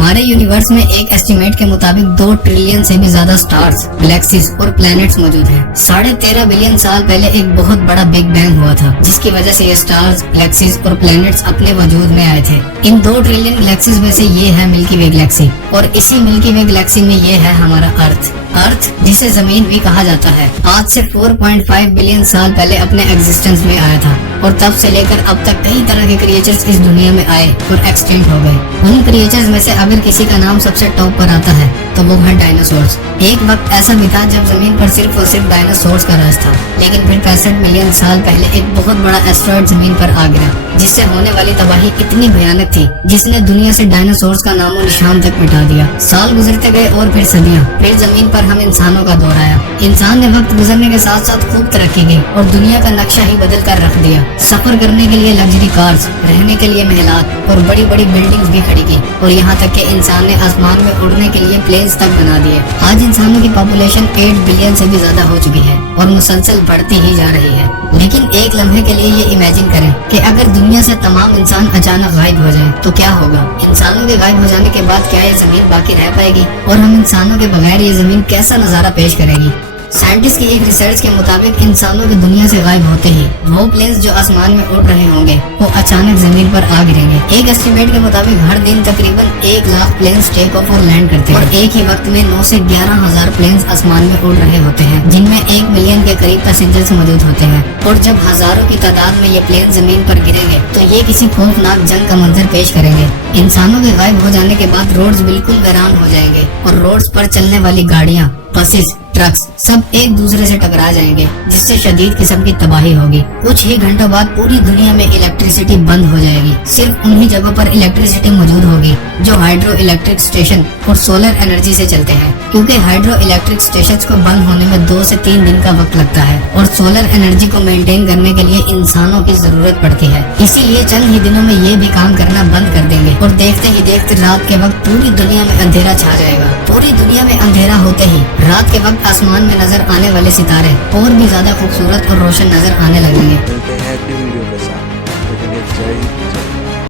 हमारे यूनिवर्स में एक एस्टिमेट के मुताबिक 2 ट्रिलियन से भी ज्यादा स्टार्स, गैलेक्सीज और प्लैनेट्स मौजूद हैं। 13.5 बिलियन साल पहले एक बहुत बड़ा बिग बैंग हुआ था, जिसकी वजह से ये स्टार्स, गैलेक्सीज और प्लैनेट्स अपने वजूद में आए थे। इन 2 ट्रिलियन गैलेक्सीज में से ये है मिल्की वे गैलेक्सी, और इसी मिल्की वे गैलेक्सी में ये है हमारा अर्थ, जिसे जमीन भी कहा जाता है। आज से 4.5 बिलियन साल पहले अपने एग्जिस्टेंस में आया था, और तब से लेकर अब तक कई तरह के क्रिएचर्स इस दुनिया में आए और एक्सटिंक्ट हो गए। उन क्रिएचर्स में से अगर किसी का नाम सबसे टॉप पर आता है तो वो है डायनासोर्स। एक वक्त ऐसा भी था जब जमीन पर सिर्फ और सिर्फ डायनासोर्स का राज था, लेकिन फिर 65 मिलियन साल पहले एक बहुत बड़ा एस्टेरॉयड जमीन पर आ गिरा, जिससे होने वाली तबाही इतनी भयानक थी जिसने दुनिया से डायनासोर्स का नामो निशान तक मिटा दिया। साल गुजरते गए और फिर सदियां, फिर जमीन पर हम इंसानों का दौर आया। इंसान ने वक्त गुजरने के साथ साथ खूब तरक्की की और दुनिया का नक्शा ही बदल कर रख दिया। सफर करने के लिए लग्जरी कार्स, रहने के लिए महलात और बड़ी बड़ी बिल्डिंग्स भी खड़ी की, और यहाँ तक कि इंसान ने आसमान में उड़ने के लिए प्लेन्स तक बना दिए। आज इंसानों की पॉपुलेशन 8 बिलियन से भी ज्यादा हो चुकी है और मुसलसल बढ़ती ही जा रही है। लेकिन एक लम्हे के लिए ये इमेजिन करें कि अगर दुनिया से तमाम इंसान अचानक गायब हो जाएं, तो क्या होगा? इंसानों के गायब हो जाने के बाद क्या ये जमीन बाकी रह पाएगी, और हम इंसानों के बगैर ये जमीन कैसा नजारा पेश करेगी? साइंटिस्ट की एक रिसर्च के मुताबिक इंसानों की दुनिया से गायब होते ही वो प्लेन्स जो आसमान में उड़ रहे होंगे वो अचानक जमीन पर आ गिरेंगे। एक एस्टिमेट के मुताबिक हर दिन तकरीबन 1 लाख प्लेन्स टेक ऑफ और लैंड करते हैं, और एक ही वक्त में 9 से 11 हजार प्लेन्स आसमान में उड़ रहे होते हैं, जिनमें 1 मिलियन के करीब पैसेंजर्स मौजूद होते हैं। और जब हजारों की तादाद में ये प्लेन जमीन पर गिरेंगे तो ये किसी खौफनाक जंग का मंजर पेश करेंगे। इंसानों के गायब हो जाने के बाद रोड्स बिल्कुल वीरान हो जाएंगे, और रोड्स पर चलने वाली गाड़ियाँ, बसेस, ट्रक्स सब एक दूसरे से टकरा जाएंगे, जिससे शदीद किस्म की तबाही होगी। कुछ ही घंटों बाद पूरी दुनिया में इलेक्ट्रिसिटी बंद हो जाएगी। सिर्फ उन्हीं जगहों पर इलेक्ट्रिसिटी मौजूद होगी जो हाइड्रो इलेक्ट्रिक स्टेशन और सोलर एनर्जी से चलते हैं, क्योंकि हाइड्रो इलेक्ट्रिक स्टेशन को बंद होने में 2 से 3 दिन का वक्त लगता है, और सोलर एनर्जी को मेंटेन करने के लिए इंसानों की जरूरत पड़ती है। इसीलिए चंद ही दिनों में ये भी काम करना बंद कर देंगे, और देखते ही देखते रात के वक्त पूरी दुनिया में अंधेरा छा जाएगा। पूरी दुनिया में अंधेरा होते ही रात के वक्त आसमान में नजर आने वाले सितारे और भी ज्यादा खूबसूरत और रोशन नजर आने लगेंगे।